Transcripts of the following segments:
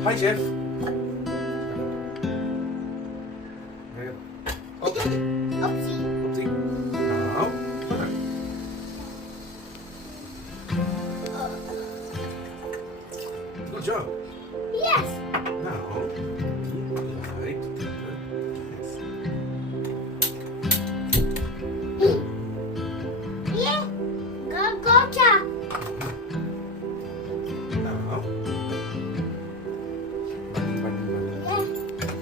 Hi, chef. Oh, Oopsie. oopsie. Now, okay. Good job. Yes. Now, right. Yes. Yeah. Gotcha. Now, bunny. Yeah.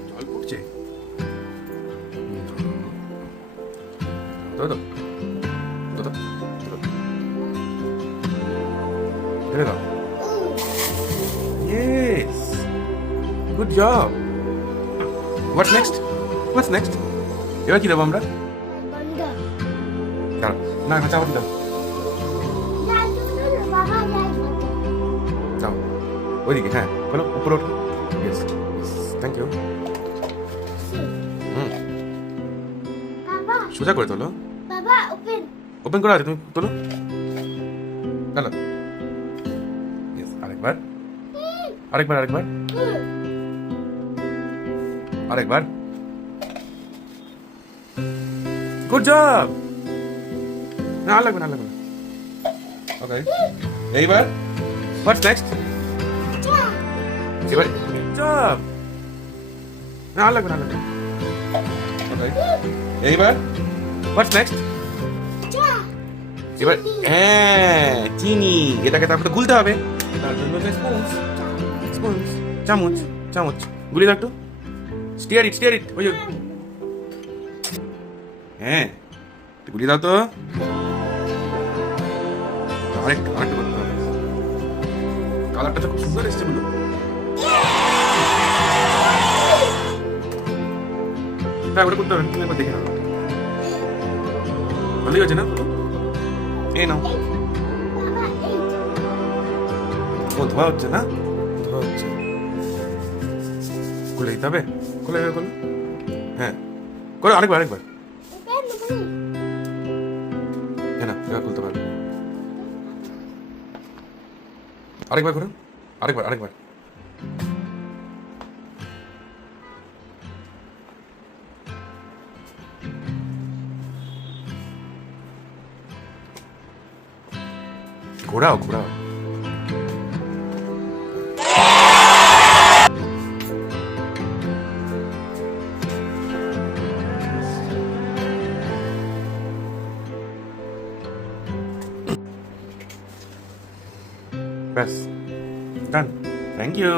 জল পড়ছে দাও ঢেলে দাও Yes. Good job. What's next? এবার কি দেবো আমরা? Banda. দাঁড়াও না এখন চাপাতি দাও বাবা যাই যাও ওইদিকে হ্যাঁ বলো উপরে ওঠো ইয়েস থ্যাংক ইউ হুম বাবা সোজা করে তোলো বাবা ওপেন ওপেন করা আছে তুমি তোলো চলো ইয়েস আরেকবার গুড জব না আর লাগবে না ওকে এইবার হোয়াটস নেক্সট এবার জব না আর লাগবে ওকে এইবার হোয়াটস নেক্সট এবার হ্যাঁ চিনি এটাকে তারপরে গুলতে হবে তার জন্য স্পুনস চামচ গুলি দাও একটু স্টিয়ার ইট ওই যে। হ্যাঁ একটু গুলি দাও তো আরেকটু করতে হবে কালারটা তো খুব সুন্দর এসছে বলো হ্যাঁ ওটা করতে হবে তুমি একবার দেখে নাও ভালোই হয়েছে না এই নাও বাবা এই ও ধোয়া হচ্ছে না খুলে দিতে হবে খুলে হ্যাঁ করো আরেকবার ওপেন হ্যাঁ না এবার খুলতে পারবে আরেকবার করুন আরেকবার ঘোরাও ব্যাস ডান থ্যাংক ইউ